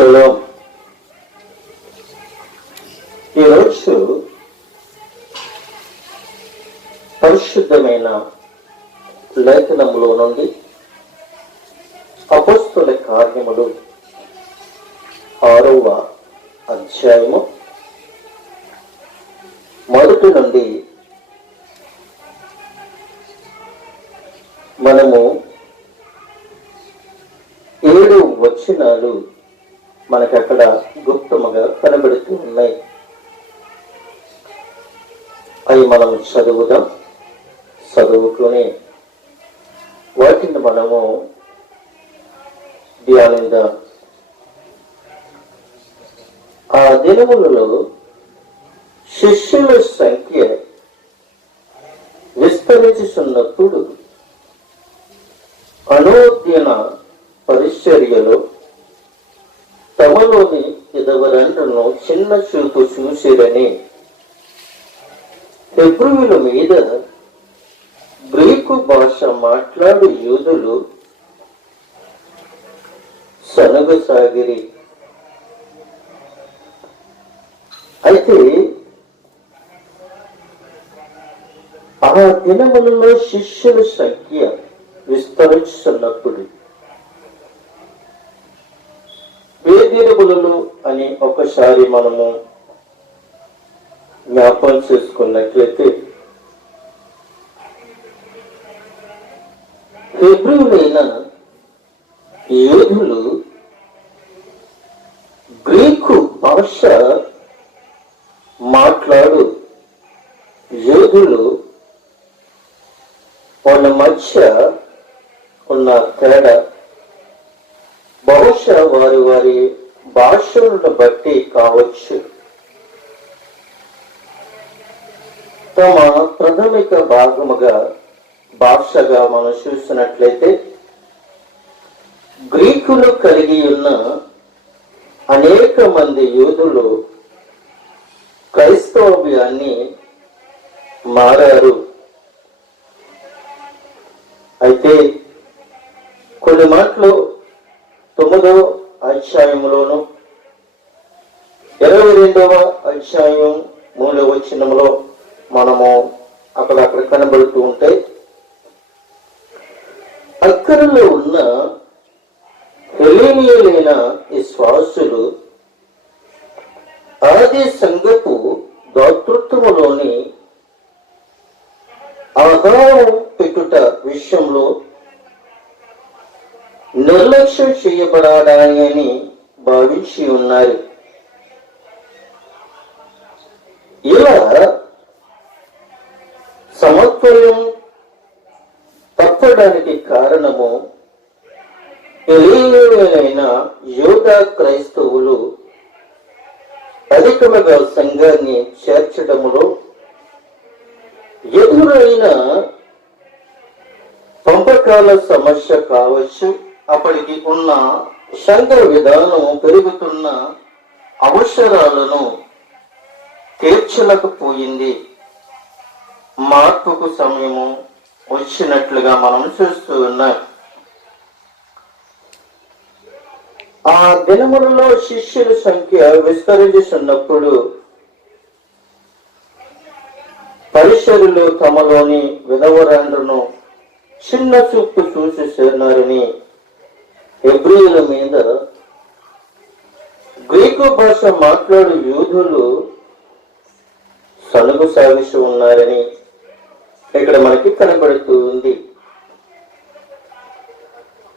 Shalom. ఈరోజు పరిశుద్ధమైన లేఖనములో నుండి అపొస్తలుల కార్యములు 6వ అధ్యాయము మొదటి నుండి మనము 7 వచనాలు మనకు అక్కడ గుప్తముగా కనబడుతూ ఉన్నాయి. అవి మనం చదువుకుని వాటిని మనము ధ్యానిద్దాం. ఆ దినములలో శిష్యుల సంఖ్య విస్తరించుచున్నప్పుడు అనుదిన పరిచర్యలో తమలోని ఎదవరండ్రును చిన్న చూపు చూసిరని హెబ్రీయుల మీద గ్రీకు భాష మాట్లాడు యూదులు సనగసాగిరి. అయితే ఆ దినములలో శిష్యుల సంఖ్య విస్తరించుతున్నప్పుడు వేదిరములు అని ఒకసారి మనము జ్ఞాపకం చేసుకున్నట్లయితే హెబ్రీయులైన యూదులు గ్రీకు భాష మాట్లాడు యూదులు వాళ్ళ మధ్య ఉన్న తేడా బహుశా వారి భాషలను బట్టి కావచ్చు. తమ ప్రాథమిక భాషగా మనం చూసినట్లయితే గ్రీకులు కలిగి ఉన్న అనేక మంది యూదులు క్రైస్తవ్యాన్ని మారారు. అయితే కొన్ని మాటలు 9వ అధ్యాయంలోను 22వ అధ్యాయం 3వ వచనంలో మనము అక్కడక్కడ కనబడుతూ ఉంటే అక్కడలో ఉన్న హెలేనీయులైన విశ్వాసులు ఆది సంఘపు దాతృత్వములోని ఆహారం పెట్టుట విషయంలో నిర్లక్ష్యం చేయబడాలని భావించి ఉన్నారు. ఇలా సమతుల్యం తప్పడానికి కారణము హెలేనీయులైన యూదా క్రైస్తవులు అధికముగా సంఘాన్ని చేర్చడములో ఎదురైన పంపకాల సమస్య కావచ్చు, అప్పటికి ఉన్న సంఘ విధానం పెరుగుతున్న అవసరాలను తీర్చలేకపోయింది. మార్పుకు సమయము వచ్చినట్లుగా మనం చూస్తూ ఉన్నాం. ఆ దినములలో శిష్యుల సంఖ్య విస్తరించుతున్నప్పుడు పరిసరులు తమలోని విధవరాండ్రును చిన్న చూపు చూసేస్తున్నారని హెబ్రీయుల మీద గ్రీకు భాష మాట్లాడు యూదులు సనుగు సాగిస్తూ ఉన్నారని ఇక్కడ మనకి కనబడుతూ ఉంది.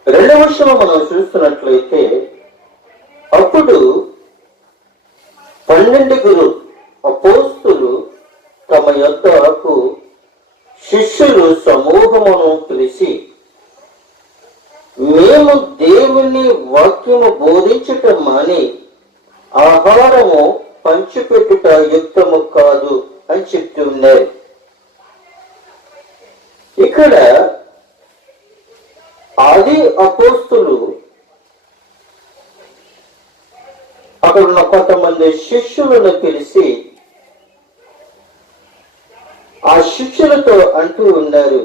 రెండవ విషయం మనం చూస్తున్నట్లయితే అప్పుడు 12 అపోస్తులు తమ యొద్దకు శిష్యులు సమూహమును పిలిచి, మేము దేవుని వాక్యము బోధించటం మాని ఆహారము పంచిపెట్టుట యుక్తము కాదు అని చెప్తున్నారు. ఇక్కడ ఆది అపోస్తులు అక్కడ ఉన్న కొంతమంది శిష్యులను పిలిచి ఆ శిష్యులతో అంటూ ఉన్నారు,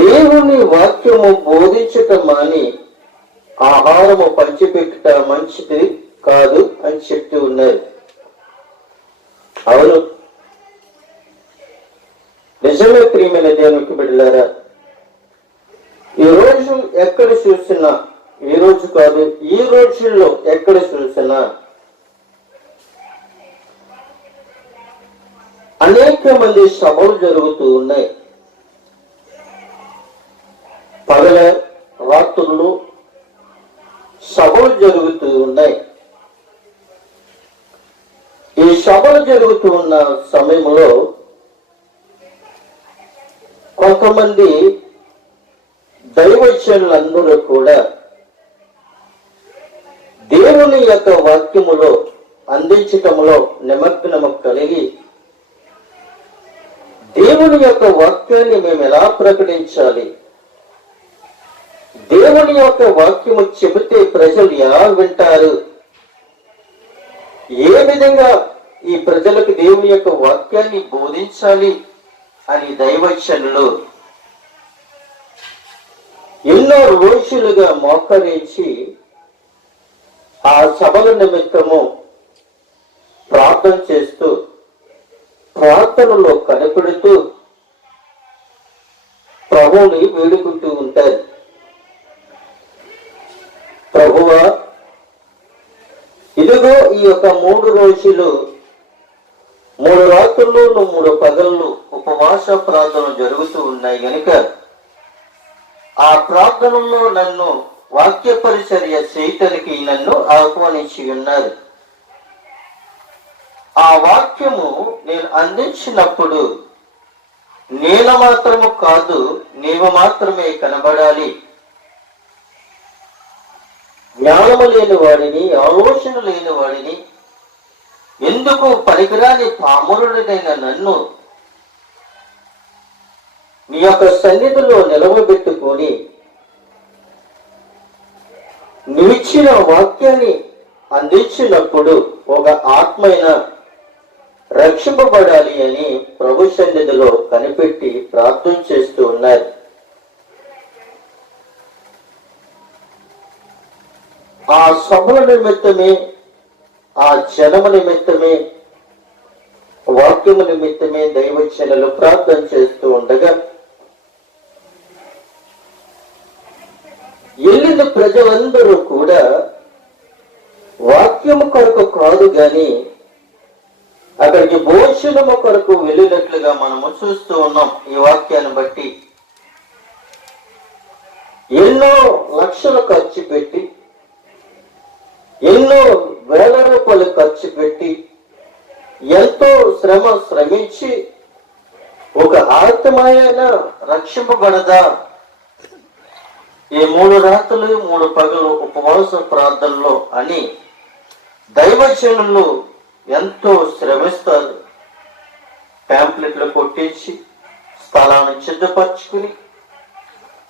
దేవుని వాక్యము బోధించటం మాని ఆహారము పంచిపెట్టుట మంచిది కాదు అని చెప్తూ ఉన్నారు. అవును, నిజమే ప్రియమైన దేవునికి బిడ్డలారా. ఈ రోజు ఎక్కడ చూసినా, ఈ రోజు కాదు ఈ రోజుల్లో ఎక్కడ చూసినా అనేక మంది సభలు జరుగుతూ ఉన్నాయి. పగల రాత్రులు సభలు జరుగుతూ ఉన్నాయి. ఈ సభలు జరుగుతూ ఉన్న సమయంలో కొంతమంది దైవజనులందరూ కూడా దేవుని యొక్క వాక్యములో అందించటంలో నిమగ్నము కలిగి, దేవుని యొక్క వాక్యాన్ని మేము ఎలా ప్రకటించాలి, దేవుని యొక్క వాక్యము చెబితే ప్రజలు ఎలా వింటారు, ఏ విధంగా ఈ ప్రజలకు దేవుని యొక్క వాక్యాన్ని బోధించాలి అని దైవజనులు ఎన్నో రోజులుగా మోకరించి ఆ సభల నిమిత్తము ప్రార్థన చేస్తూ, ప్రార్థనలో కనపడుతూ ప్రభువుని వేడుకుంటూ ఉంటారు. ప్రభువా, ఇదిగో ఈ యొక్క 3 రోజులు 3 రాత్రులు 3 పగళ్ళు ఉపవాస ప్రార్థనలు జరుగుతూ ఉన్నాయి గనుక ఆ ప్రార్థనలో నన్ను వాక్య పరిచర్య చేయటానికి నన్ను ఆహ్వానించి ఉన్నారు. ఆ వాక్యము నేను అందించినప్పుడు నేను మాత్రము కాదు, నీవు మాత్రమే కనబడాలి. జ్ఞానము లేని వాడిని, ఆలోచన లేని వాడిని, ఎందుకు పనికిరాని పామరుడైన నన్ను నీ యొక్క సన్నిధిలో నిలవబెట్టుకొని నీవిచ్చిన వాక్యాన్ని అందించినప్పుడు ఒక ఆత్మైన రక్షింపబడాలి అని ప్రభు సన్నిధిలో కనిపెట్టి ప్రార్థన చేస్తూ ఉన్నారు. ఆ సభల నిమిత్తమే, ఆ జనము నిమిత్తమే, వాక్యము నిమిత్తమే దైవజనులు ప్రార్థన చేస్తూ ఉండగా వెళ్ళిన ప్రజలందరూ కూడా వాక్యము కొరకు కాదు గాని అక్కడికి భోజనము కొరకు వెళ్ళినట్లుగా మనము చూస్తూ ఉన్నాం. ఈ వాక్యాన్ని బట్టి ఎన్నో లక్షలు ఖర్చు పెట్టి, ఎన్నో వేల రూపాయలు ఖర్చు పెట్టి, ఎంతో శ్రమించి ఒక ఆత్మైన రక్షింపబడదా? ఈ 3 రాత్రులు 3 పగలు ఉపవాస ప్రార్థనలో అని దైవజనులు ఎంతో శ్రమిస్తారు. ప్యాంప్లెట్లు కొట్టించి స్థలాన్ని సిద్ధపరచుకుని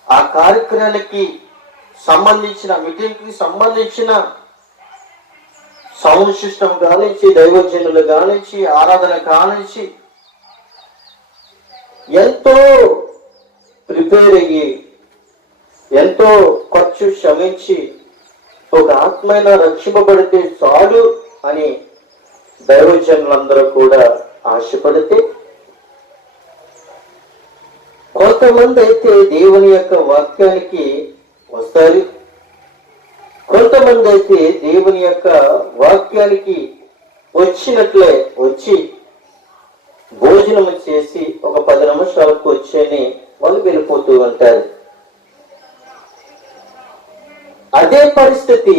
ఆ కార్యక్రమానికి సంబంధించిన, మీటింగ్కి సంబంధించిన సౌండ్ సిస్టమ్ గానించి, దైవజనులు గానించి, ఆరాధన గానించి ఎంతో ప్రిపేర్ అయ్యి, ఎంతో ఖర్చు శ్రమించి ఒక ఆత్మైన రక్షింపబడితే చాలు అని దైవజనులందరూ కూడా ఆశపడితే, కొంతమంది అయితే దేవుని యొక్క వాక్యానికి వస్తారు, కొంతమంది అయితే దేవుని యొక్క వాక్యానికి వచ్చినట్లే వచ్చి భోజనం చేసి ఒక 10 నిమిషాలకు వచ్చేని వాళ్ళు వెళ్ళిపోతూ ఉంటారు. అదే పరిస్థితి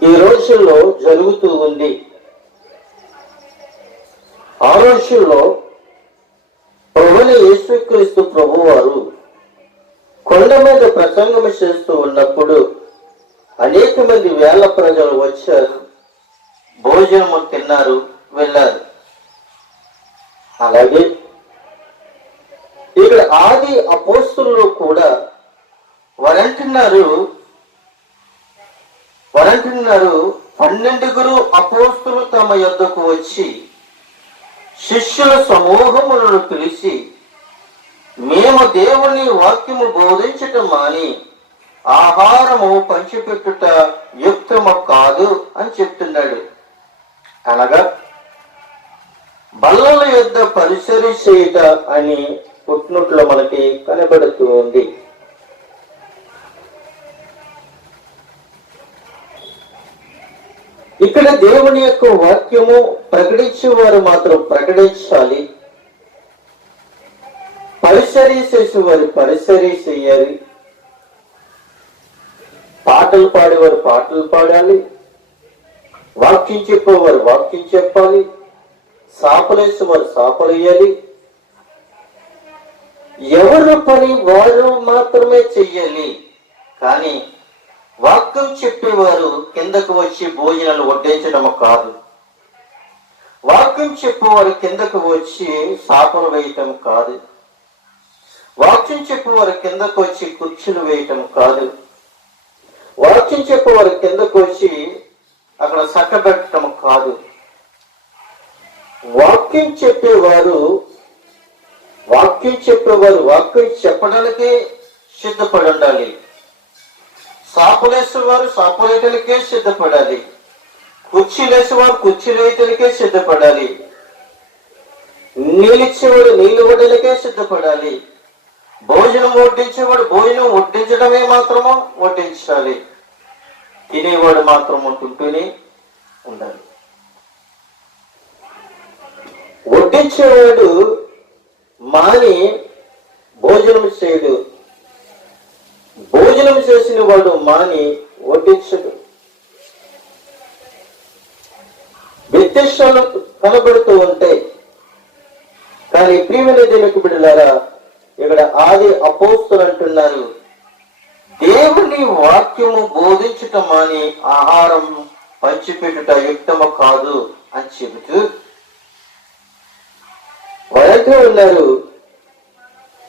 ఈ రోజుల్లో జరుగుతూ ఉంది. ఆ రోజుల్లో ప్రభువైన యేసుక్రీస్తు ప్రభువారు కొండ మీద ప్రసంగం చేస్తూ ఉన్నప్పుడు అనేక మంది వేల ప్రజలు వచ్చారు, భోజనము తిన్నారు, వెళ్ళారు. అలాగే ఇక్కడ ఆది అపోస్తులు కూడా వారంటున్నారు 12 అపోస్తులు తమ యొద్దకు వచ్చి శిష్యుల సమూహములను పిలిచి మేము దేవుని వాక్యము బోధించటం మాని ఆహారము పంచిపెట్టుట యుక్తము కాదు అని చెప్తున్నాడు. అనగా బల్లల యొద్ద పరిసరి చేయుట అని పుట్టినట్లో మనకి కనబడుతూ ఉంది. ఇక్కడ దేవుని యొక్క వాక్యము ప్రకటించేవారు మాత్రం ప్రకటించాలి, పరిసరీ చేసేవారు పరిసరీ చేయాలి, పాటలు పాడేవారు పాటలు పాడాలి, వాక్యం చెప్పేవారు వాక్యం చెప్పాలి, సాపలేసేవారు సాపలు వేయాలి. ఎవరు పని వారు మాత్రమే చెయ్యాలి. కానీ వాక్యం చెప్పేవారు కిందకు వచ్చి భోజనాలు వడ్డించడం కాదు. వాక్యం చెప్పేవారు కిందకు వచ్చి సాపలు వేయటం కాదు. వాక్యం చెప్పేవారు కిందకు వచ్చి కుర్చీలు వేయటం కాదు. వాక్యం చెప్పేవారు కిందకు వచ్చి అక్కడ చక్కబెట్టడం కాదు. వాక్యం చెప్పేవారు వాక్యం చెప్పడానికే సిద్ధపడి ఉండాలి. సాపులేసేవారు సాపులేయటానికే సిద్ధపడాలి. కుర్చీలేసేవారు కుర్చీలేయటానికే సిద్ధపడాలి. నీళ్ళిచ్చేవాడు నీళ్ళు ఇవ్వడానికే సిద్ధపడాలి. భోజనం వడ్డించేవాడు భోజనం వడ్డించడమే మాత్రమో వడ్డించాలి. తినేవాడు మాత్రం ఉంటుంటూనే ఉండాలి. వడ్డించేవాడు మాని భోజనం చేయడు, భోజనం చేసిన వాడు మాని వడ్డించడు. వ్యత్యాసాలు కనబడుతూ ఉంటాయి. కానీ ప్రియమైన దేవుని బిడ్డలారా, ఇక్కడ ఆది అపోస్తలులు అంటున్నారు, దేవుని వాక్యము బోధించటం అని ఆహారం పంచిపెట్టుట యుక్తము కాదు అని చెబుతూ వారంటూ ఉన్నారు.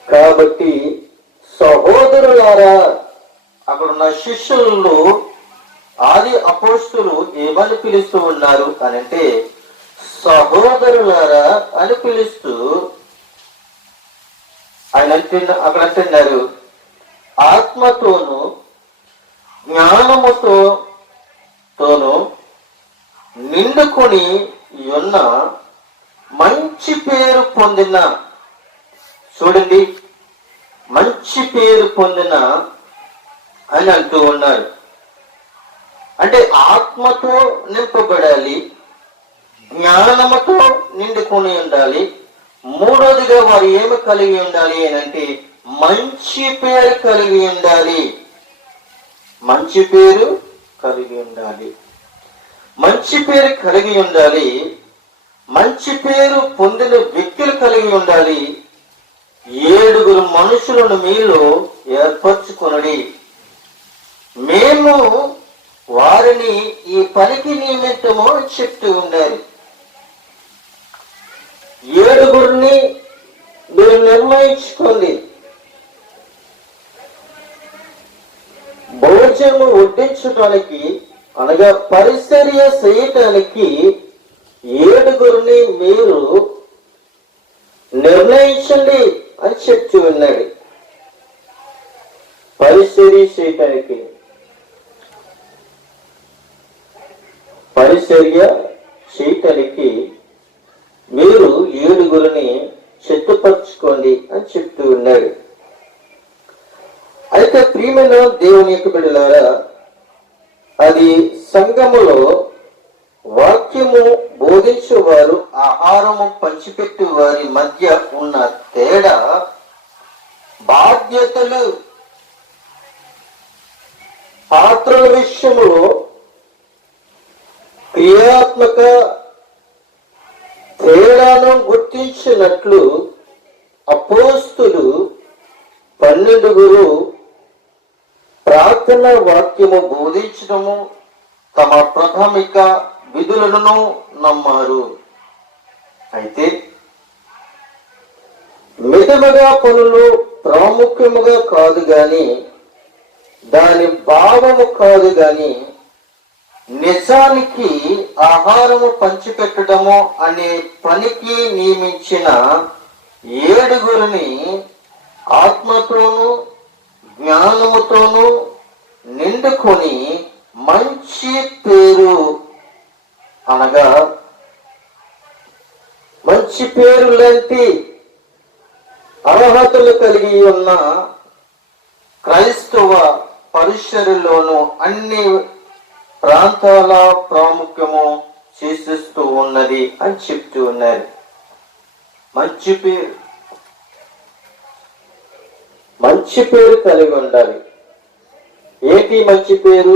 కాబట్టి సహోదరులారా, అక్కడున్న శిష్యులను ఆది అపోస్తలులు ఏమని పిలుస్తూ ఉన్నారు అని అంటే సహోదరులారా అని పిలుస్తూ ఆయన అక్కడ అంటున్నారు, ఆత్మతోను జ్ఞానముతోను నిండుకొని ఉన్న మంచి పేరు పొందిన, చూడండి, మంచి పేరు పొందిన అని అంటూ ఉన్నారు. అంటే ఆత్మతో నింపబడాలి, జ్ఞానముతో నిండుకొని ఉండాలి. మూడోదిగా వారు ఏమి కలిగి ఉండాలి అని అంటే మంచి పేరు కలిగి ఉండాలి. మంచి పేరు కలిగి ఉండాలి. మంచి పేరు కలిగి ఉండాలి. మంచి పేరు పొందిన వ్యక్తులు కలిగి ఉండాలి. 7 మనుషులను మీలో ఏర్పరచుకొనుడి, మేము వారిని ఈ పనికి నియమితము చెప్తూ ఉండాలి. 7 మీరు నిర్ణయించుకోండి. భోజనము వడ్డించడానికి అనగా పరిచర్య చేయటానికి 7 మీరు నిర్ణయించండి అని చెప్తూ ఉన్నాడు. పరిచర్య చేయటానికి మీరు 7 సిద్ధపరచుకోండి అని చెప్తూ ఉన్నాడు. అయితే ప్రియమైన దేవుని యొక్క బిడ్డలారా, అది సంఘములో వాక్యము బోధించేవారు ఆహారము పంచిపెట్టే వారి మధ్య ఉన్న తేడా, బాధ్యతలు, పాత్రల విషయంలో క్రియాత్మక తేడాను గుర్తించినట్లు అపోస్తులు 12 ప్రార్థన వాక్యము బోధించడము తమ ప్రాథమిక విధులను నమ్మారు. అయితే మితముగా పనులు ప్రాముఖ్యముగా కాదు గాని, దాని భావము కాదు గాని, నిజానికి ఆహారము పంచిపెట్టడము అనే పనికి నియమించిన 7 ఆత్మతోనూ జ్ఞానముతోనూ నిండుకొని మంచి పేరు, అనగా మంచి పేరు లాంటి అర్హతలు కలిగి ఉన్న క్రైస్తవ పరిసరుల్లోనూ అన్ని ప్రాంతాల ప్రాముఖ్యము చేసేస్తూ ఉన్నది అని చెప్తూ ఉన్నారు. మంచి పేరు, మంచి పేరు కలిగి ఉండాలి. ఏంటి మంచి పేరు?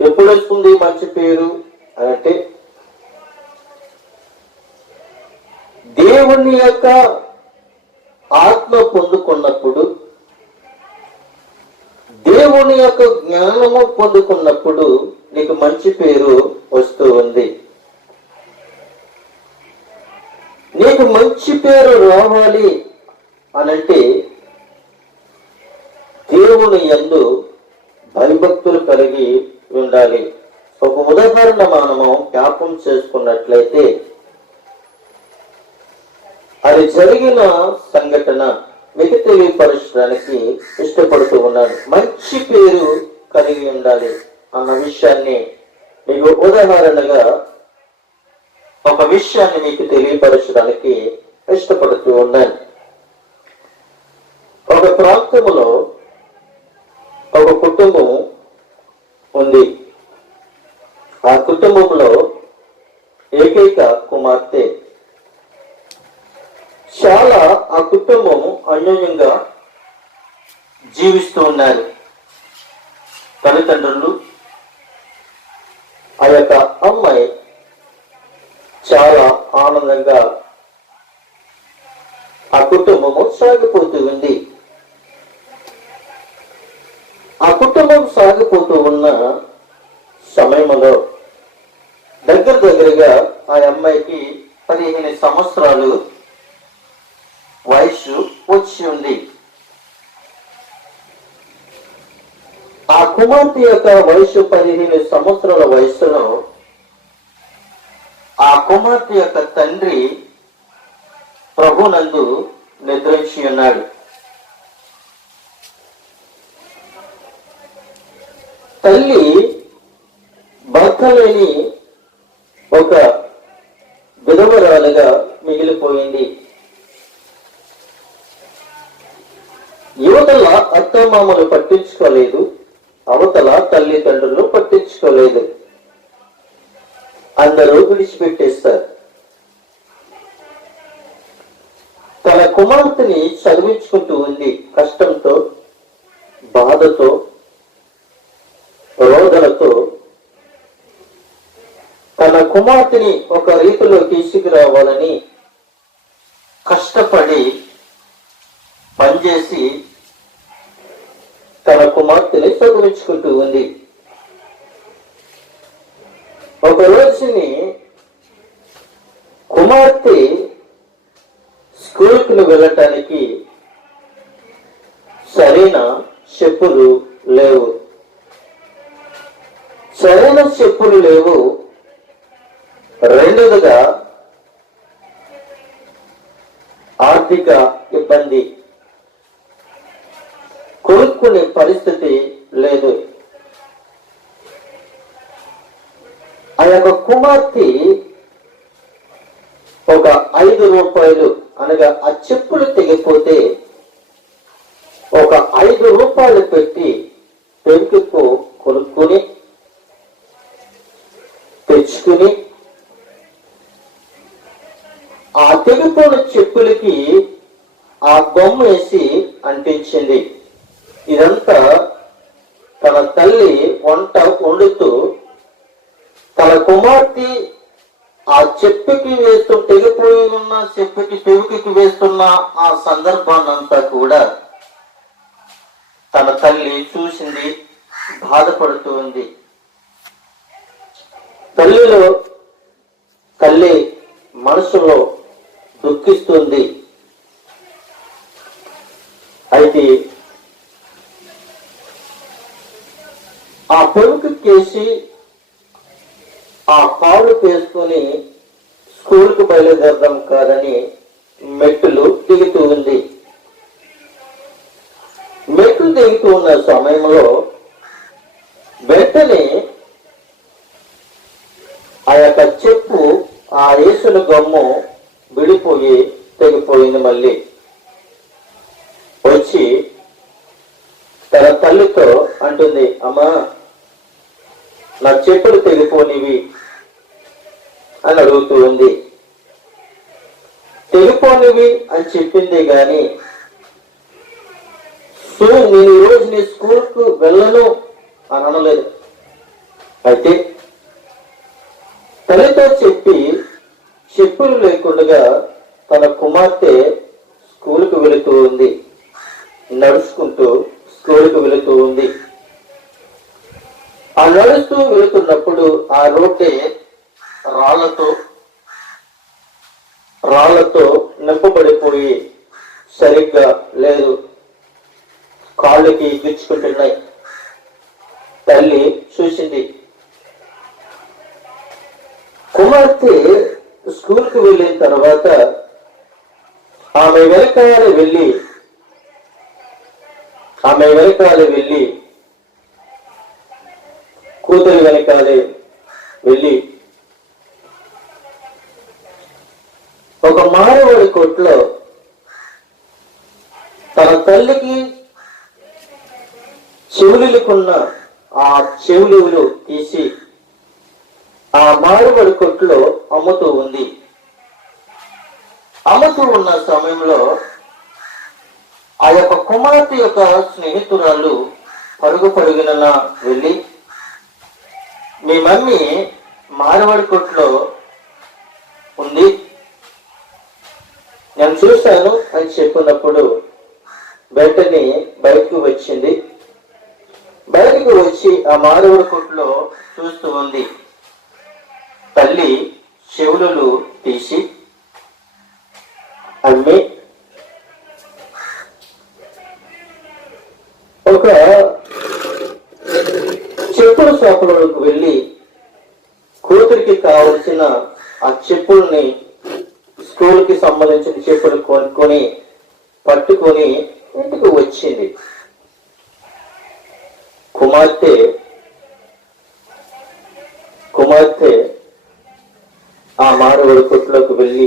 ఎప్పుడు వస్తుంది మంచి పేరు అంటే, దేవుని యొక్క ఆత్మ పొందుకున్నప్పుడు, దేవుని యొక్క జ్ఞానము పొందుకున్నప్పుడు నీకు మంచి పేరు వస్తూ ఉంది. నీకు మంచి పేరు రావాలి అనంటే దేవుని యందు భయభక్తులు కలిగి ఉండాలి. ఒక ఉదాహరణ మనము జ్ఞాపకం చేసుకున్నట్లయితే, అది జరిగిన సంఘటన మీకు తెలియపరచడానికి ఇష్టపడుతూ ఉన్నాను. మంచి పేరు కలిగి ఉండాలి అన్న విషయాన్ని మీకు ఉదాహరణగా ఒక విషయాన్ని మీకు తెలియపరచడానికి ఇష్టపడుతూ ఉన్నాను. ఒక ప్రాంతంలో ఒక కుటుంబం ఉంది. ఆ కుటుంబంలో ఏకైక కుమార్తె. చాలా ఆ కుటుంబం అన్యోన్యంగా జీవిస్తూ ఉన్నారు. తల్లిదండ్రులు, ఆ యొక్క అమ్మాయి చాలా ఆనందంగా ఆ కుటుంబము సాగిపోతూ ఉంది. ఆ కుటుంబం సాగిపోతూ ఉన్న సమయంలో దగ్గరగా ఆ అమ్మాయికి 15 సంవత్సరాలు వయస్సు వచ్చి ఉంది. ఆ కుమార్తె యొక్క వయసు 15 సంవత్సరాల వయసులో ఆ కుమార్తె యొక్క తండ్రి ప్రభునందు నిద్రించి ఉన్నాడు. తల్లి భర్త లేని ఒక విధవరాలుగా మిగిలిపోయింది. యువతల అత్తమామలు పట్టించుకోలేదు, అవతల తల్లిదండ్రులు పట్టించుకోలేదు. అందరూ విడిచిపెట్టేస్తారు. తన కుమార్తెని చదివించుకుంటూ ఉంది. కష్టంతో, బాధతో, రోదనతో తన కుమార్తెని ఒక రీతిలో తీసుకురావాలని కష్టపడి పనిచేసి తన కుమార్తెని చదివించుకుంటూ ఉంది. ఒక రోజుని కుమార్తె స్కూల్కి వెళ్ళటానికి సరైన చెప్పులు లేవు. సరైన చెప్పులు లేవు. రెండవదిగా ఆర్థిక ఇబ్బంది, కొనుక్కునే పరిస్థితి లేదు. ఆ యొక్క కుమార్తె ఒక 5 రూపాయలు, అనగా ఆ చెప్పులు తెగిపోతే ఒక 5 రూపాయలు పెట్టి పెంకుకు కొనుక్కుని తెచ్చుకుని ఆ తెగిపోయిన చెప్పులకి ఆ బొమ్మ వేసి అంటించింది. ఇదంతా తన తల్లి వంట వండుతూ తన కుమార్తె ఆ చెప్పుకి తెగిపోయి ఉన్న చెప్పుకి పెవుకి వేస్తున్న ఆ సందర్భాన్నంతా కూడా తన తల్లి చూసింది, బాధపడుతూ ఉంది. తల్లి మనసులో దుఃఖిస్తుంది. అయితే ఆ పెరుగు కేసి ఆ పాలు వేసుకొని స్కూల్కు బయలుదేరడం కాదని మెట్టులు దిగుతూ ఉంది. జరుగుతూ ఉన్న సమయంలో వెంటనే ఆ యొక్క చెప్పు ఆ యేసుల గమ్ము విడిపోయి తెగిపోయింది. మళ్ళీ వచ్చి తన తల్లితో అంటుంది, అమ్మా నా చెప్పులు తెగిపోనివి అని అడుగుతూ ఉంది. తెగిపోనివి అని చెప్పింది గాని నేను ఈరోజు నీ స్కూల్కు వెళ్ళను అని అనలేదు. అయితే తల్లితో చెప్పి చెప్పులు లేకుండా తన కుమార్తె స్కూల్కు వెళుతూ ఉంది. నడుచుకుంటూ స్కూల్కు వెళుతూ ఉంది. ఆ నడుస్తూ వెళుతున్నప్పుడు ఆ రోడ్డే రాళ్లతో నింపబడిపోయి సరిగ్గా లేదు, కాళ్ళకి గుచ్చుకుంటున్నాయి. తల్లి చూసింది. కుమార్తె స్కూల్కి వెళ్ళిన తర్వాత ఆమె వెనకాల వెళ్ళి కూతురి వెనకాలే వెళ్ళి ఒక మానవుడి కొట్లో తన తల్లికి చెవులుకున్న ఆ చెవులు తీసి ఆ మారుబడి కొట్లో అమ్ముతూ ఉంది. అమ్ముతూ ఉన్న సమయంలో ఆ యొక్క కుమార్తె యొక్క స్నేహితురాలు పరుగున వెళ్ళి, మీ మమ్మీ మారవాడి కొట్లో ఉంది, నేను చూశాను అని చెప్పినప్పుడు వెంటనే బయటకు వచ్చింది. బయటకు వచ్చి ఆ మారవాడి కొట్లో చూస్తూ ఉంది. తల్లి చెవులు తీసి అమ్మి ఒక చెప్పుల షాపులకు వెళ్ళి కూతురికి కావలసిన ఆ చెప్పుల్ని, స్కూల్కి సంబంధించిన చెప్పులు కొనుక్కొని పట్టుకొని ఇంటికి వచ్చింది. కుమార్తె ఆ మానవుడి కొట్లోకి వెళ్ళి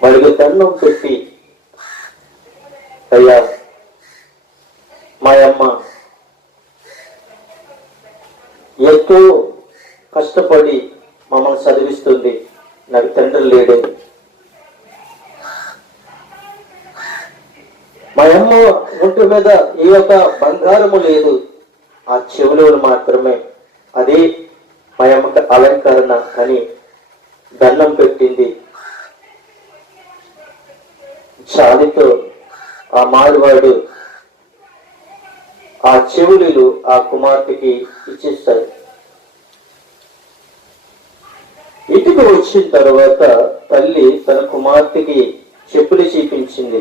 వాడికి దండం పెట్టి, అయ్యా మా అమ్మ ఎంతో కష్టపడి మమ్మల్ని చదివిస్తుంది, నాకు తండ్రి లేడు, మా అమ్మ ఒంటి మీద ఈ యొక్క బంగారము లేదు, ఆ చెవులు మాత్రమే, అదే మా అమ్మకి అలంకరణ అని దండం పెట్టింది. జాలితో ఆ మారువాడు ఆ చెవులు ఆ కుమార్తెకి ఇచ్చేస్తాడు. ఇంటికి వచ్చిన తర్వాత తల్లి తన కుమార్తెకి చెప్పులు చూపించింది.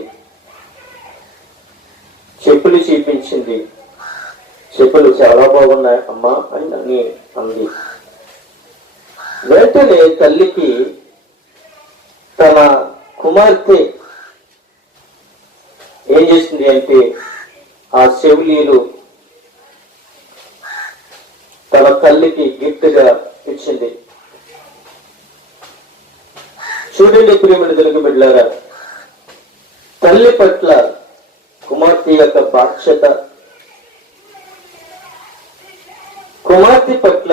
చెప్పులు చాలా బాగున్నాయి అమ్మా అని అంది. వెంటనే తల్లికి తన కుమార్తె ఏం చేసింది అంటే ఆ చెవులీలు తన తల్లికి గిఫ్ట్ గా ఇచ్చింది. చూడండి ప్రియమైన తెలుగు బిడ్డలారా, తల్లి పట్ల కుమార్తె యొక్క బాధ్యత, కుమార్తె పట్ల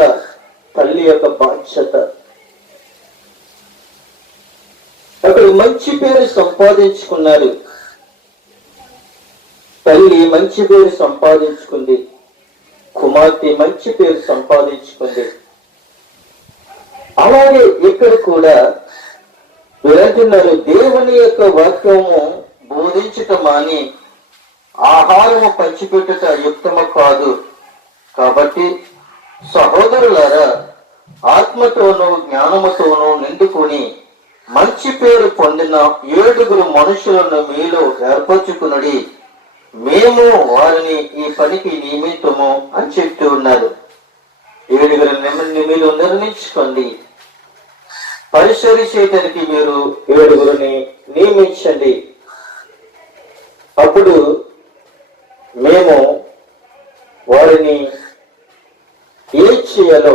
తల్లి యొక్క బాధ్యత. అక్కడ మంచి పేరు సంపాదించుకున్నారు. తల్లి మంచి పేరు సంపాదించుకుంది, కుమార్తె మంచి పేరు సంపాదించుకుంది. అలాగే ఇక్కడ కూడా వీరంటున్నారు, దేవుని యొక్క వాక్యము బోధించటం మాని ఆహారము పంచిపెట్టుట యుక్తము కాదు. కాబట్టి సహోదరులారా, ఆత్మతోనూ జ్ఞానముతోనూ నిండుకొని మంచి పేరు పొందిన 7 మనుషులను మీలో ఏర్పరచుకునుడి, మేము వారిని ఈ పనికి నియమితము అని చెప్తూ ఉన్నారు. 7 మీరు నిర్ణయించుకోండి, పరిచర్య చేయడానికి మీరు 7 నియమించండి. అప్పుడు వారిని ఏం చేయాలో,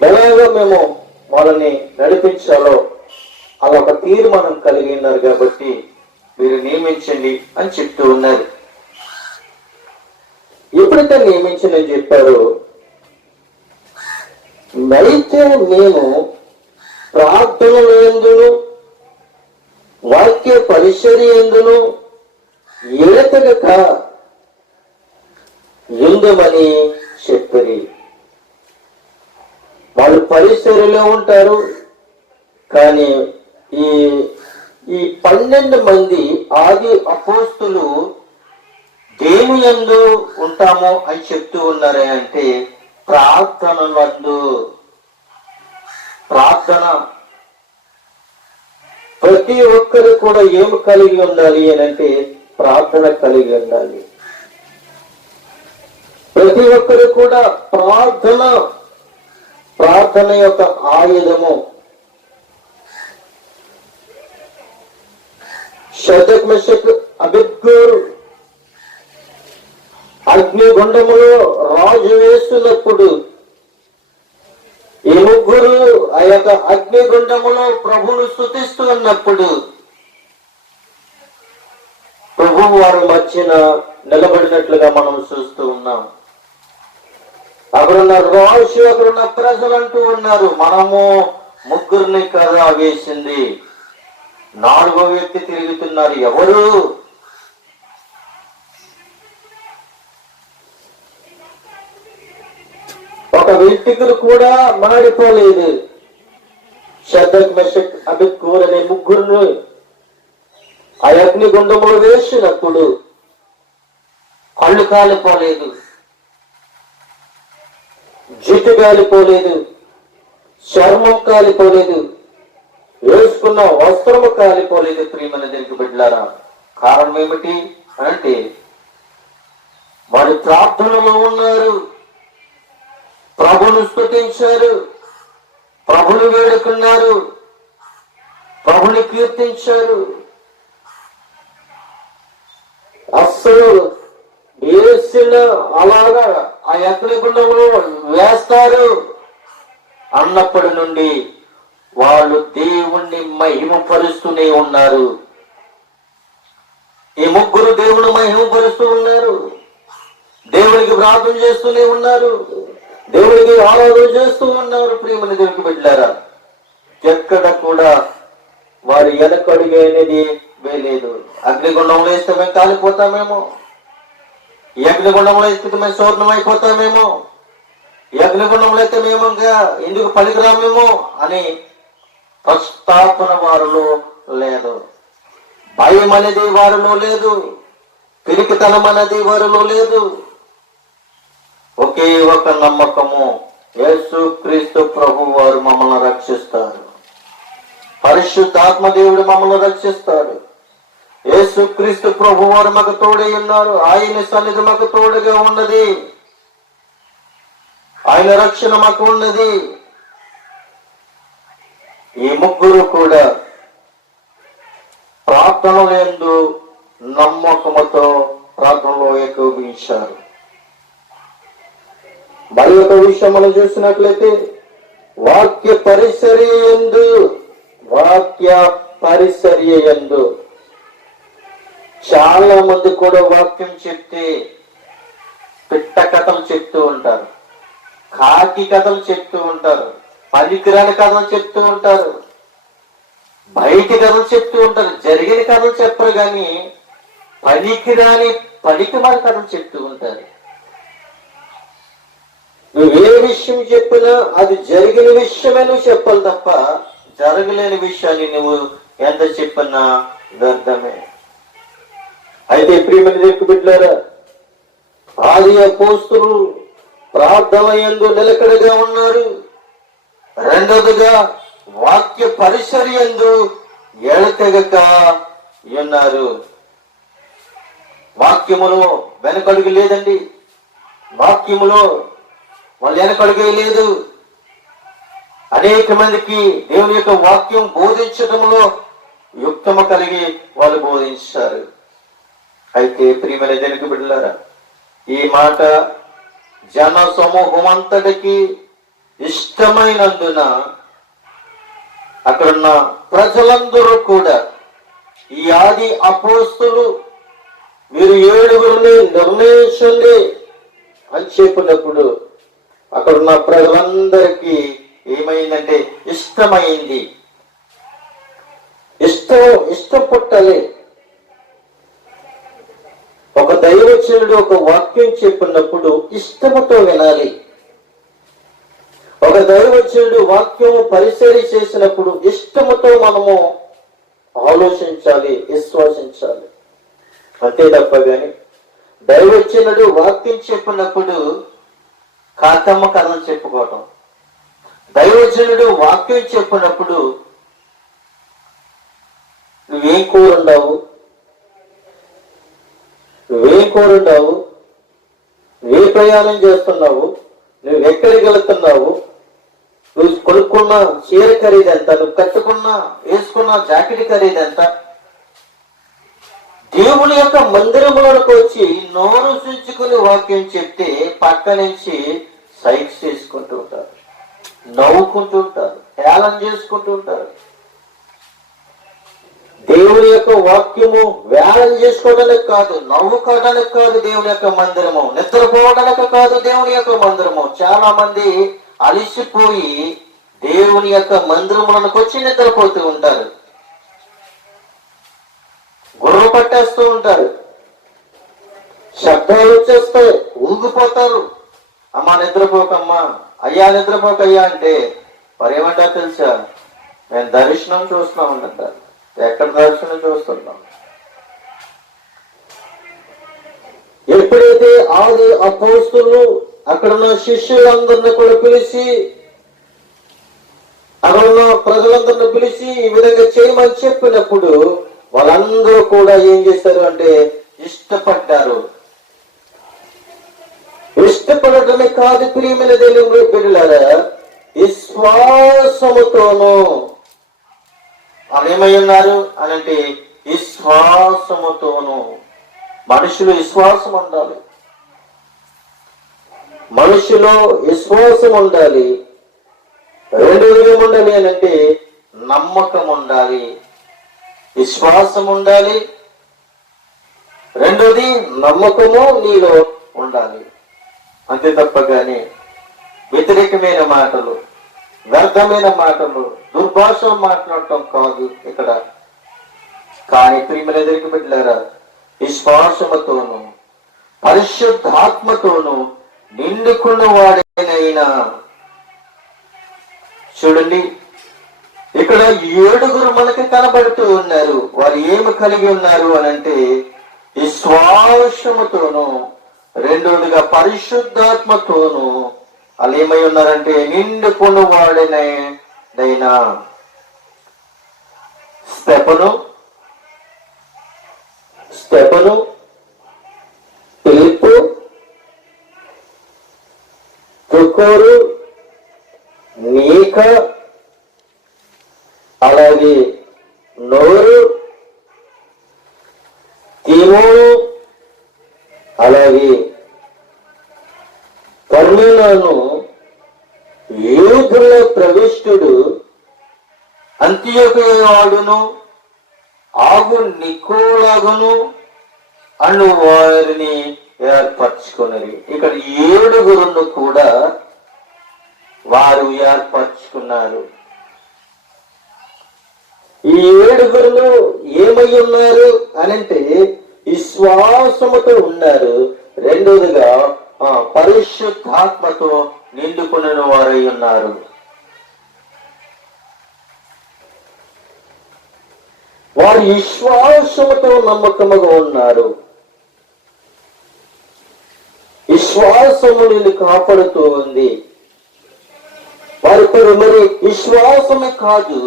ఎలాగో మేము వాళ్ళని నడిపించాలో అలా ఒక తీర్మానం కలిగి ఉన్నారు కాబట్టి మీరు నియమించండి అని చెప్తూ ఉన్నారు. ఎప్పుడైతే నియమించని చెప్పారో, అయితే నేను ప్రార్థనలు ఎందును వాక్య పరిచర్య ఎందును ఎడతెగక ఎందుమని చెప్పి వాళ్ళు పరిచర్యలో ఉంటారు. కానీ ఈ 12 మంది ఆది అపోస్తులు దేని యందు ఉంటాము అని చెప్తూ ఉన్నారే అంటే ప్రార్థనలందు. ప్రార్థన ప్రతి ఒక్కరు కూడా ఏమి కలిగి ఉండాలి అని అంటే ప్రార్థన కలిగి ఉండాలి. ప్రతి ఒక్కరు కూడా ప్రార్థన యొక్క ఆయుధము. షద్రక్ మెషక్ అబేద్నెగో అగ్నిగుండములో రాజు వేస్తున్నప్పుడు ఈ ముగ్గురు ఆ యొక్క అగ్నిగుండములో ప్రభువును స్తుతిస్తూ ఉన్నప్పుడు ప్రభు వారి మధ్యన నిలబడినట్లుగా మనం చూస్తూ ఉన్నాం. అక్కడున్న రాజు, అక్కడున్న ప్రజలు అంటూ ఉన్నారు, మనము ముగ్గురిని కదా వేసింది, 4వ వ్యక్తి తిరుగుతున్నారు, ఎవరు? ఒక వెంట్రుకలు కూడా మాడిపోలేదు. షద్రక్ మెషక్ అబేద్నెగో అనే ముగ్గురును ఆ అగ్నిగుండములో వేసినప్పుడు కళ్ళు కాలిపోలేదు, జుట్టు కాలిపోలేదు, చర్మం కాలిపోలేదు, వేసుకున్న వస్త్రము కాలిపోలేదు. ప్రియమైన దేవుని బిడ్డలారా, కారణం ఏమిటి అంటే వారి ప్రార్థనలో ఉన్నారు, ప్రభుని స్తుతించారు, ప్రభుని వేడుకున్నారు, ప్రభుని కీర్తించారు. అస్సలు వేసిన అలాగా ఆ అగ్నిగుండంలో వేస్తారు అన్నప్పటి నుండి వాళ్ళు దేవుణ్ణి మహిమపరుస్తూనే ఉన్నారు. ఈ ముగ్గురు దేవుని మహిమపరుస్తూ ఉన్నారు, దేవునికి ప్రార్థన చేస్తూనే ఉన్నారు, దేవునికి ఆరాధన చేస్తూ ఉన్నారు. ప్రియమైన దేవునికి బిడ్డలారా, ఎక్కడ కూడా వారి వెనకడుగు అనేది వేయలేదు. అగ్నిగుండంలో వేస్తే మేము కాలిపోతామేమో, ఈ అగ్నిగుండంలో వేస్తే మేము శోధనం అయిపోతామేమో, ఈ అగ్నిగుండంలో అయితే మేము ఇంకా ఎందుకు పనికిరామేమో అని ప్రస్తాపన వారిలో లేదు, భయం అనేది వారిలో లేదు, పిరికితనం అనేది వారిలో లేదు. ఒకే ఒక నమ్మకము, యేసుక్రీస్తు ప్రభు వారు మమ్మల్ని రక్షిస్తారు, పరిశుద్ధాత్మ దేవుడు మమ్మల్ని రక్షిస్తాడు, యేసుక్రీస్తు ప్రభు వారు మాకు తోడై ఉన్నారు, ఆయన సన్నిధి మాకు తోడుగా ఉన్నది, ఆయన రక్షణ మాకు ఉన్నది. ఈ ముగ్గురు కూడా ప్రార్థనలందు నమ్మకముతో ప్రార్థనలో ఏకీభవించారు. మరి ఒక విషయం మనం చూసినట్లయితే వాక్య పరిచర్య యందు చాలా మంది కూడా వాక్యం చెప్తే పిట్ట కథలు చెప్తూ ఉంటారు, కాకి కథలు చెప్తూ ఉంటారు, పనికిరాని కథలు చెప్తూ ఉంటారు, బయటి కథలు చెప్తూ ఉంటారు. జరిగిన కథలు చెప్పరు కానీ పనికిమాల కథలు చెప్తూ ఉంటారు. నువ్వే విషయం చెప్పినా అది జరిగిన విషయమే నువ్వు చెప్పాలి తప్ప జరగలేని విషయాన్ని నువ్వు ఎంత చెప్పినా వ్యర్థమే. అయితే ప్రియమైన దేవుని బిడ్డలారా, ఆది అపోస్తలులు ప్రార్థన యందు నిలకడగా ఉన్నారు. రెండవదిగా వాక్య పరిచర్య యందు ఎడతెగక ఉన్నారు. వాక్యములో వెనకడుగు లేదండి, వాక్యములో వాళ్ళు వెనకడుగే లేదు. అనేక మందికి దేవుని యొక్క వాక్యం బోధించడంలో యుక్తము కలిగి వాళ్ళు బోధించారు. అయితే ప్రియమైన దేవుని బిడ్డలారా, ఈ మాట జన సమూహం అంతటికి ఇష్టమైనందున అక్కడున్న ప్రజలందరూ కూడా ఈ ఆది అపోస్తులు మీరు 7గురిని నిర్ణయించండి అని చెప్పినప్పుడు అక్కడున్న ప్రజలందరికీ ఏమైందంటే ఇష్టమైంది. ఇష్టం పుట్టాలి. ఒక దైవజనుడు ఒక వాక్యం చెప్పినప్పుడు ఇష్టముతో వినాలి. ఒక దైవజనుడు వాక్యం పరిశీలి చేసినప్పుడు ఇష్టముతో మనము ఆలోచించాలి, విశ్వాసించాలి. అంతే తప్ప గాని దైవజనుడు వాక్యం చెప్పినప్పుడు కాకమ్మ కథలు చెప్పుకోవటం, దైవజనుడు వాక్యం చెప్పినప్పుడు నువ్వేం కోరుండావు, ఏ ప్రయాణం చేస్తున్నావు, నువ్వు ఎక్కడికి వెళుతున్నావు, నువ్వు కొనుక్కున్న చీర ఖరీదు ఎంత, నువ్వు కట్టుకున్న వేసుకున్న జాకెట్ ఖరీదు ఎంత, దేవుని యొక్క మందిరంలోకి వచ్చి నోరు చుంచుకుని వాక్యం చెప్తే పక్క నుంచి సైట్స్ చేసుకుంటూ ఉంటారు, నవ్వుకుంటూ ఉంటారు, హేళన చేసుకుంటూ ఉంటారు. దేవుని యొక్క వాక్యము వేలం చేసుకోవడానికి కాదు, నవ్వుకోవడానికి కాదు దేవుని యొక్క మందిరము, నిద్రపోవడానికి కాదు దేవుని యొక్క మందిరము. చాలా మంది అలిసిపోయి దేవుని యొక్క మందిరములకు వచ్చి నిద్రపోతూ ఉంటారు, గుర్ర పట్టేస్తూ ఉంటారు, శబ్దాలు వచ్చేస్తాయి, ఊగిపోతారు. అమ్మా నిద్రపోకమ్మా, అయ్యా నిద్రపోకయ్యా అంటే మరి ఏమంటారు తెలుసా, మేము దర్శనం చూస్తున్నాం అంటారు. ఎక్కడ దర్శనం చూస్తున్నాం? ఎప్పుడైతే ఆది అపోస్తులు అక్కడ ఉన్న శిష్యులందరినీ కూడా పిలిచి, అక్కడ ఉన్న ప్రజలందరినీ పిలిచి ఈ విధంగా చేయమని చెప్పినప్పుడు వాళ్ళందరూ కూడా ఏం చేశారు అంటే ఇష్టపడ్డారు. ఇష్టపడటమే కాదు ప్రియమైన దేవుని బిడ్డలారా, విశ్వాసముతోనూ ఏమై ఉన్నారు అని అంటే విశ్వాసముతోను. మనుషులు విశ్వాసం ఉండాలి, మనుషులో విశ్వాసం ఉండాలి. రెండోది ఏముండాలి అని అంటే నమ్మకం ఉండాలి, విశ్వాసం ఉండాలి, రెండోది నమ్మకము నీలో ఉండాలి. అంతే తప్ప కానీ వ్యతిరేకమైన మాటలు, వ్యర్థమైన మాటలు, దుర్భాష మాట్లాడటం కాదు ఇక్కడ. కానీ ప్రియమైన దగ్గరికి బిడ్డలారా, విశ్వాసముతోను పరిశుద్ధాత్మతోను నిండుకున్న వాడైనా చూడండి, ఇక్కడ 7గురు మనకి కనబడుతూ ఉన్నారు. వారు ఏమి కలిగి ఉన్నారు అని అంటే విశ్వాసముతోను, రెండోదిగా పరిశుద్ధాత్మతోను వాళ్ళు ఏమై ఉన్నారంటే నిండుకున్న వాడైనా. స్తెఫను, ఫిలిప్పు, తుకోరు, నీకా, అలాగే నోరు, తిమోను, అలాగే పర్మేనాను, యూదుల ప్రవిష్టుడు అంతియోకువాడును ఆగు నికోలాగును అను వారిని ఏర్పరచుకున్నది. ఇక్కడ 7గురును కూడా వారు ఏర్పరచుకున్నారు. ఈ 7గురులు ఏమై ఉన్నారు అనంటే విశ్వాసముతో ఉన్నారు. రెండోదిగా పరిశుద్ధాత్మతో నిండుకున్న వారై ఉన్నారు. వారు విశ్వాసముతో నమ్మకముగా ఉన్నారు. విశ్వాసము నిన్ను కాపాడుతూ ఉంది. వారి మరి విశ్వాసమే కాదు,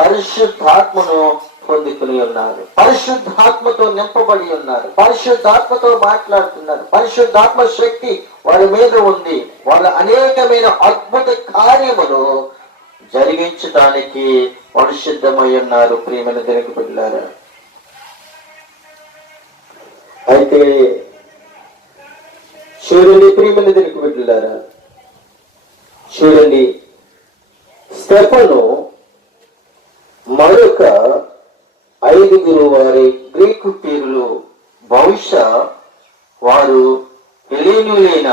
పరిశుద్ధాత్మను పొందుకుని ఉన్నారు, పరిశుద్ధాత్మతో నింపబడి ఉన్నారు, పరిశుద్ధాత్మతో మాట్లాడుతున్నారు. పరిశుద్ధాత్మ శక్తి వారి మీద ఉంది. వాళ్ళ అనేకమైన అద్భుత కార్యములు జరిగించడానికి పరిశుద్ధమై ఉన్నారు. ప్రియమైన దేవుని బిడ్డలారా, అయితే చూడండి ప్రియమైన దీనికి బిడ్డలారా, చూడండి స్టెఫను మరొక 5 వారి గ్రీకు పేరులు బహుశా వారు హెలేనులైన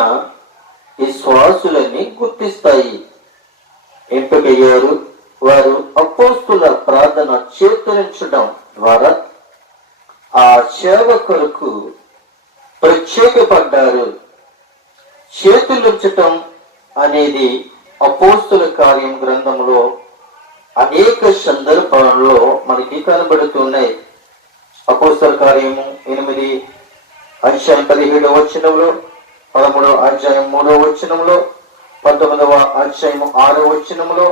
విశ్వాసులని గుర్తిస్తాయి. ఎంపికయ్యారు. వారు అపోస్తుల ప్రార్థన చేతులించడం ద్వారా ఆ సేవకులకు ప్రత్యేకపడ్డారు. చేతులుంచటం అనేది అపోస్తుల కార్యం గ్రంథంలో అనేక సందర్భాల్లో మనకి కనబడుతున్నాయి. అపోస్తుల కార్యము 8:17 13 3 19 6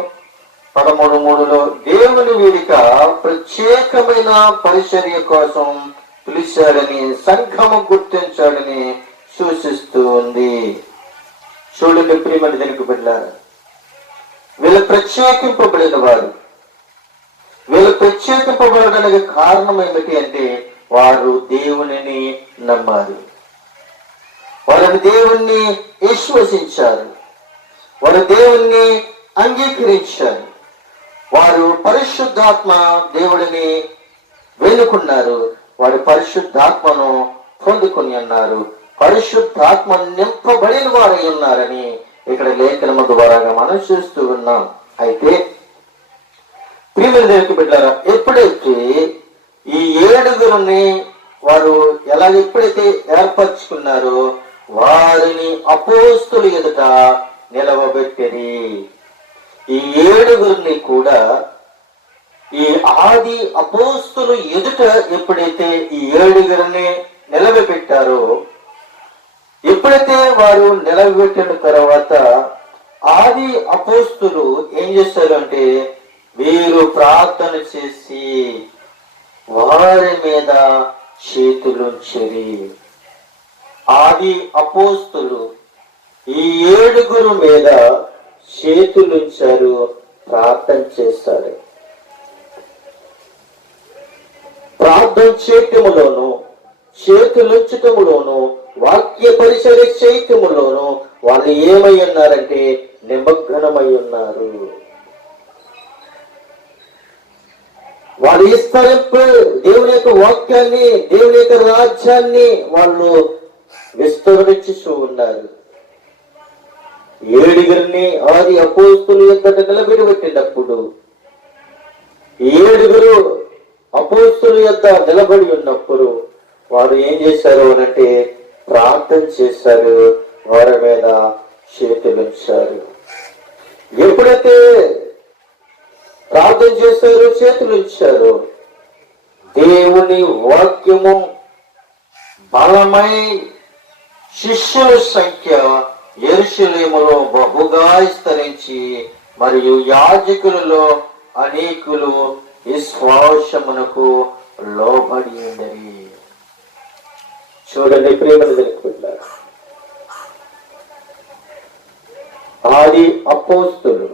13 దేవుని వీరిక ప్రత్యేకమైన పరిచర్య కోసం పిలిచాడని, సంఘము గుర్తించాడని సూచిస్తూ ఉంది. చూడండి ప్రియమైన దీనికి బిడ్డలారా, వీళ్ళు ప్రత్యేకింపబడిన వారు. వీళ్ళు ప్రత్యేకింపబడడానికి కారణం ఏమిటి అంటే వారు దేవునిని నమ్మారు, వారు దేవుణ్ణి విశ్వసించారు, వారు దేవుణ్ణి అంగీకరించారు, వారు పరిశుద్ధాత్మ దేవుడిని వేడుకున్నారు, వారు పరిశుద్ధాత్మను పొందుకొని ఉన్నారు, పరిశుద్ధాత్మ నింపబడిన వారై ఉన్నారని ఇక్కడ లేఖనము ద్వారాగా మనం చూస్తూ ఉన్నాం. అయితే ప్రియమైన దేవుని బిడ్డలారా, ఎప్పుడైతే ఈ 7 వారు ఎప్పుడైతే ఏర్పరచుకున్నారో వారిని అపోస్తుల ఎదుట నిలవబెట్టేది. ఈ 7 కూడా ఈ ఆది అపోస్తులు ఎదుట ఎప్పుడైతే ఈ 7 నిలవబెట్టారో, ఎప్పుడైతే వారు నిలబెట్టిన తర్వాత ఆది అపోస్తులు ఏం చేశారు అంటే వీరు ప్రార్థన చేసి వారి మీద చేతులుంచిరి. ఆది అపోస్తులు ఈ 7 మీద చేతులుంచారు, ప్రార్థన చేశారు. ప్రార్థన చేయటములోను, చేతులుంచటములోను, వాక్య పరిచర్య చేయటములోను వాళ్ళు ఏమై ఉన్నారంటే నిమగ్నమై ఉన్నారు. వాళ్ళు విస్తరింపు దేవుని యొక్క వాక్యాన్ని, దేవుని యొక్క రాజ్యాన్ని వాళ్ళు విస్తరించుతూ ఉన్నారు. 7 ఆది అపోస్తుల యొక్క నిలబెట్టి పెట్టినప్పుడు 7 అపోస్తుల యొక్క నిలబడి ఉన్నప్పుడు వారు ఏం చేశారు అనంటే ప్రార్థన చేశారు, వారి మీద చేతులుంచారు. ఎప్పుడైతే ప్రార్థన చేశారు, చేతులుంచారు, దేవుని వాక్యము బలమై శిష్యుల సంఖ్య యెరూషలేములో బహుగా విస్తరించి మరియు యాజకులలో అనేకులు విశ్వాసమునకు లోబడి ఉన్నది. చూడండి ప్రేమను తెలుపుతున్నారు. ఆది అపోస్తులు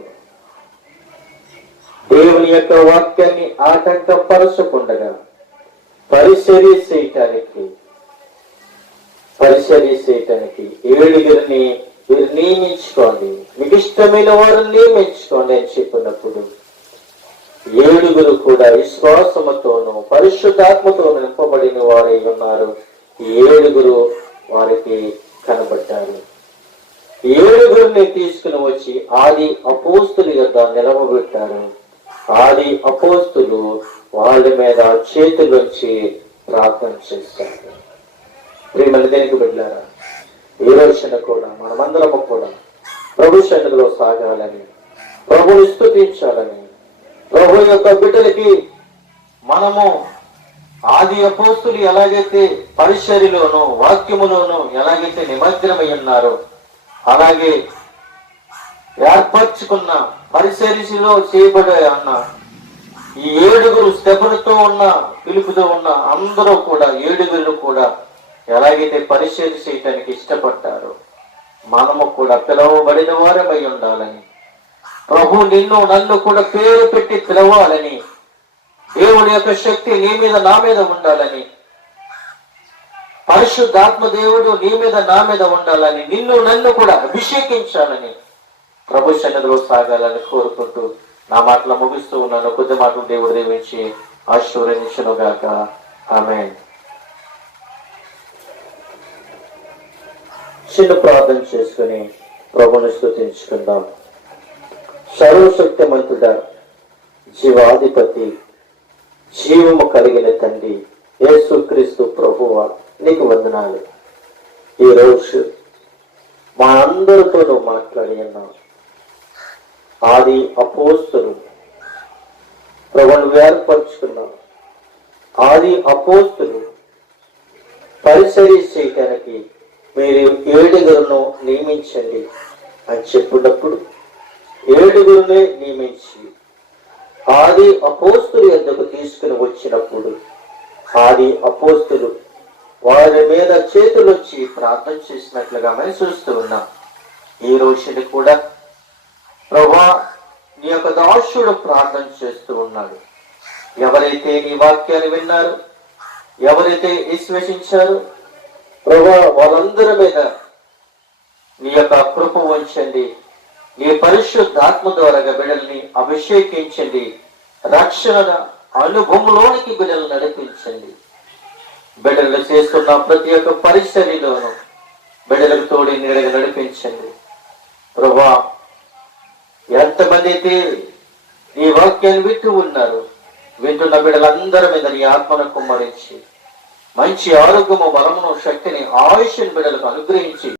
దేవుని యొక్క వాక్యాన్ని ఆటంకపరచకుండగా పరిచర్య చేయటానికి 7 మీరు నియమించుకోండి, మీకు ఇష్టమైన వారిని నియమించుకోండి అని చెప్పినప్పుడు 7 కూడా విశ్వాసముతోనూ పరిశుద్ధాత్మతోనూ నింపబడిన వారై ఉన్నారు. 7 వారికి కనబడ్డారు. 7 తీసుకుని వచ్చి ఆది అపోస్తుల యొద్ద నిలవబెట్టారు. ఆది అపోస్తులు వాళ్ళ మీద చేతులుంచి ప్రార్థన చేస్తారు. ప్రియమైన దేవునికి బిడ్డలారా, ఈ రోజున కూడా మనమందరము కూడా ప్రభు సన్నిధిలో సాగాలని, ప్రభుని స్తుతించాలని, ప్రభు యొక్క బిడ్డలకి మనము ఆది అపోస్తులు ఎలాగైతే పరిచర్యలోనూ వాక్యములోనూ ఎలాగైతే నిమగ్నమై ఉన్నారో అలాగే ఏర్పరచుకున్న పరిచర్యలో చేయబడే అన్న ఈ 7 స్టెఫనుతో ఉన్న పిలుపుతో ఉన్న అందరూ కూడా 7 కూడా ఎలాగైతే పరిచర్య చేయటానికి ఇష్టపడ్డారో మనము కూడా పిలవబడిన వారమై ఉండాలని, ప్రభు నన్ను కూడా పేరు పెట్టి పిలవాలని, దేవుని యొక్క శక్తి నీ మీద నా మీద ఉండాలని పరిశుద్ధాత్మ దేవుడు నీ మీద నా మీద ఉండాలని, నిన్ను నన్ను కూడా అభిషేకించాలని ప్రభు సన్నిధిలో సాగాలని కోరుకుంటూ నా మాటలు ముగిస్తూ ఉన్నాను. కొద్ది మాటలు దేవుడు దీవించి ఆశీర్వదించునుగాక. ఆమేన్. చిన్న ప్రార్థన చేసుకుని ప్రభుని స్తుతించుకుందాం. సర్వశక్తిమంతుడా, జీవాధిపతి, జీవము కలిగిన తండ్రి యేసుక్రీస్తు ప్రభువా, నీకు వందనాలు. ఈరోజు మా అందరితో నువ్వు మాట్లాడి ఉన్నావు. ఆది అపోస్తలు ప్రభువును ఏర్పరచుకున్నావు. ఆది అపోస్తలు పరిచర్య చేయటానికి మీరు 7 నియమించండి అని చెప్పినప్పుడు 7 నియమించి ఆది అపోస్తలు యొద్దకు తీసుకుని వచ్చినప్పుడు ఆది అపోస్తలు వారి మీద చేతులు వచ్చి ప్రార్థన చేసినట్లుగా మనం చూస్తూ ఉన్నాం. ఈ రోజుని కూడా ప్రభువా, నీ యొక్క దాసుడు ప్రార్థన చేస్తూ ఉన్నాడు. ఎవరైతే నీ వాక్యాన్ని విన్నారు, ఎవరైతే విశ్వసించారు ప్రభువా, వాళ్ళందరి మీద నీ యొక్క కృప ఉంచండి. నీ పరిశుద్ధాత్మ ద్వారా బిడ్డల్ని అభిషేకించండి. రక్షణ అనుభవంలోనికి బిడ్డలు నడిపించండి. బిడ్డలు చేస్తున్న ప్రతి ఒక్క పరిచర్యలోనూ బిడ్డలకు తోడి నీడగా నడిపించండి. ప్రభువా, ఎంతమంది అయితే నీ వాక్యాన్ని వింటూ ఉన్నారు, వింటున్న బిడ్డలందరి మీద నీ ఆత్మను కుమ్మరించి మంచి ఆరోగ్యము, బలమును, శక్తిని, ఆయుష్ని బిడ్డలకు అనుగ్రహించి